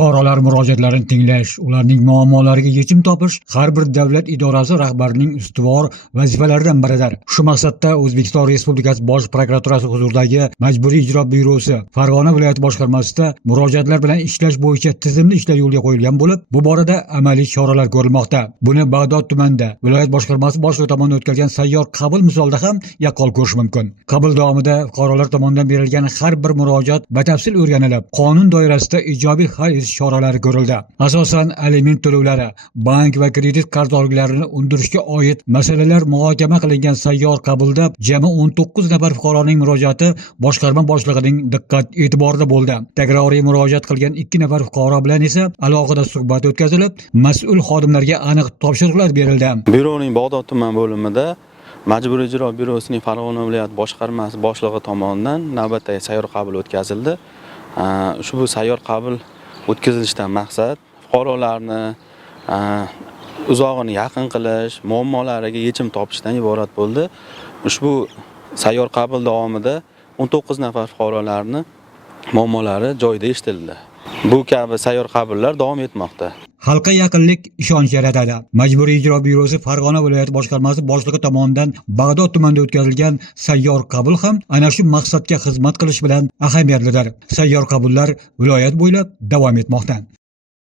Fuqarolar murojaatlarini tinglash, ularning muammolariga yechim topish har bir davlat idorasi rahbarining ustuvor vazifalaridan biridir. Shu maqsadda O'zbekiston Respublikasi Bosh prokuraturasi huzuridagi Majburiy ijro byurosi Farg'ona viloyati boshqarmasida murojaatlar bilan ishlash bo'yicha tizimli ishlar yo'lga qo'yilgan bo'lib, bu borada amaliy choralar ko'rilmoqda. Buni Bag'dod tumanida viloyat boshqarmasi boshlig'i tomonidan o'tkazilgan sayyor qabul misolida ham yaqqol ko'rish mumkin. Qabul davomida fuqarolar tomonidan berilgan har bir murojaat batafsil o'rganilib, qonun doirasida ijobiy hal etish choralari ko'rildi. Asosan aliment to'lovlari, bank va kredit qarzdorliklarini undirishga oid masalalar muhokama qilingan sayyor qabulda jami 19 nafar fuqaroning murojaati boshqarma boshlig'ining diqqat e'tiborida bo'ldi. Takroriy murojaat qilgan 2 nafar fuqaro bilan esa alohida suhbat o'tkazilib, mas'ul xodimlarga aniq topshiriqlar berildi. Byuroning Bag'dod tuman bo'limida Majburiy ijro byurosining Farg'ona viloyat boshqarmasi boshlig'i tomonidan navbatdagi sayyor qabul o'tkazildi. Ushbu sayyor qabul o'tkazilishidan maqsad fuqarolarni uzog'ini yaqin qilish, muammolariga yechim topishdan iborat bo'ldi. Ushbu sayyor qabul davomida 19 nafar fuqarolarning muammolari joyida eshitildi. Bu kabi sayyor qabullar davom etmoqda. Xalqqa yaqinlik ishonch yaratadi. Majburiy ijro byurosi Farg'ona viloyati boshqarmasi boshlig'i tomonidan Bag'dod tumanida o'tkazilgan sayyor qabul ham ana shu maqsadga xizmat qilish bilan ahamiyatlidir. Sayyor qabullar viloyat bo'ylab davom etmoqda.